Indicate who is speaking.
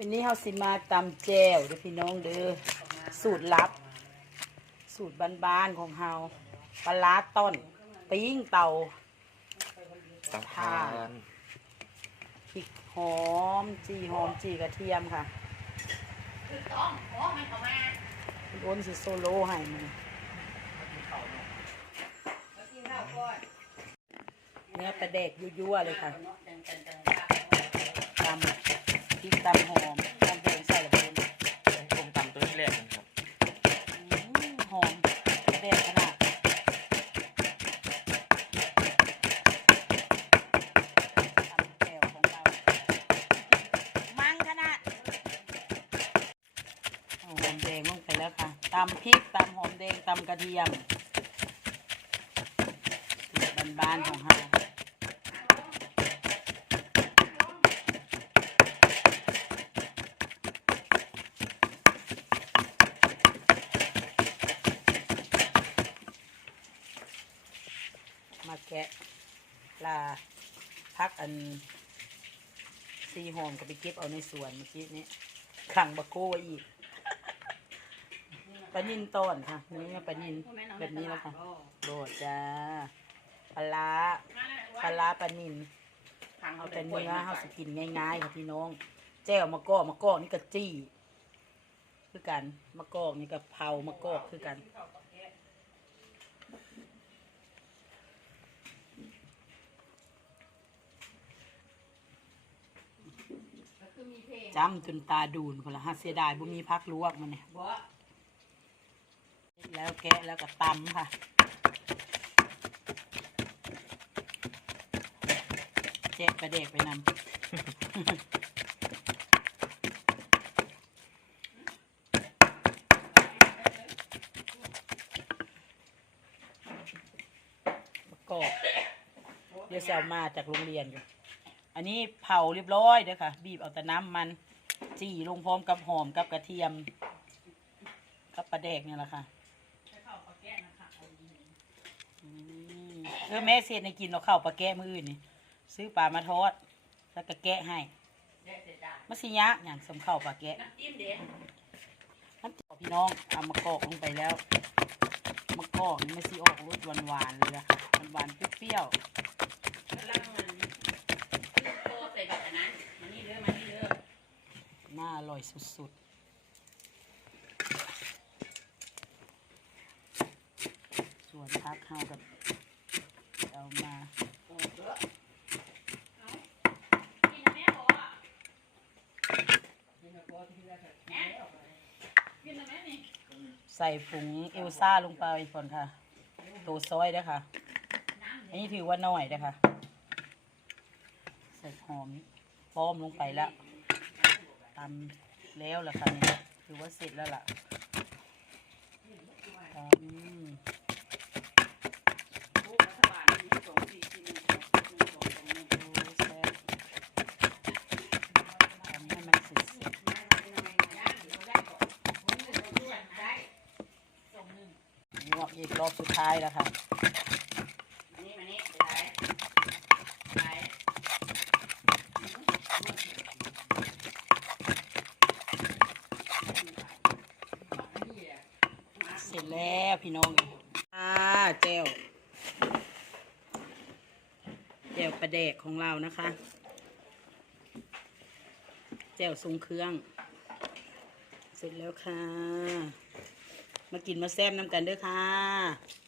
Speaker 1: วันนี้เฮาสิมาตำแจวเด้อพี่น้องเด้อสูตรลับ สูตรบ้านๆของเฮาปลาร้าต้นปิ้งเตา
Speaker 2: ตัง
Speaker 1: ทานพริกหอมจีหอมจีกระเทียมค่ะคุณอ้นสิโซโล่ให้มันเนื้อปลาแดกยั่วๆเลยค่ะตำพริกตำหอมตำแดงใส่ระเบิด
Speaker 2: ผมตำตัวแรกนะครับ
Speaker 1: อืมหอมแดงขนาดตำแจ่วของเรามันขนาดเอาหอม แดงลงไปแล้วค่ะตำพริกตำหอมแดงตำกระเทียมสูตรบ้านๆของเรามาแกะปลาพักอันซีหอมกับไปเก็บเอาในสวนเมื่อกี้นี้ขังบะโก้ไว้อีก ปลานินต้นค่ะนี่ปลานินแบบนี้แล้วค่ะโดดจ้าปลาร้าปลาร้าปลานินเอาแต่เนื้อเอาสกินง่ายๆค่ะพี่น้องแจ้วมะกอกมะกอกนี่ก็จี้ คือกันมะกอกนี่ก็เผามะกอกคือกันจำจนตาดูนคนละฮะเสียดายบ่มีพักลวกมันเนี่ย แล้วแกะแล้วก็ตำค่ะ แจะประเด็กไปนำกอบเดี๋ยวจะเอามาจากโรงเรียนอยู่ อันนี้เผาเรียบร้อยเด้อค่ะ บีบเอาแต่น้ำมันจี่ลงพร้อมกับหอมกับกระเทียม กับปลาแดกเนี่ยแหละค่ะ เออแม่เสียในกินเราเข้าวปลาแกะมืออื่นนี่ซื้อปลามาทอด แล้วก็แกะให้มาสิยะอย่างสมเข้าวปลาแกะน้ำจิ้มพี่น้องเอามะกอกลงไปแล้วมะกอกนี่ไม่สิออกรสหวานๆเลยละค่ะหวานๆเปรี้ยวๆน่าอร่อยสุดๆ ส่วนพักเฮากับเอามาใส่ผงเอลซ่าลงไปก่อนค่ะ ตัวซอยเด้อค่ะอันนี้ถือว่าน้อยเด้อค่ะใส่หอมพร้อมลงไปแล้วตำแล้วล่ะค่ะนี่ถือว่าเสร็จแล้วล่ะตำโอ้แซ่บทำให้มันเสร็จเสร็จงวก อีกรอบสุดท้ายแล้วค่ะเสร็จแล้วพี่น้องอ่าเจลเจลประเดกของเรานะคะเจลทรงเครื่อง เสร็จแล้วค่ะ มากินมาแซ่บน้ำกันเด้อค่ะ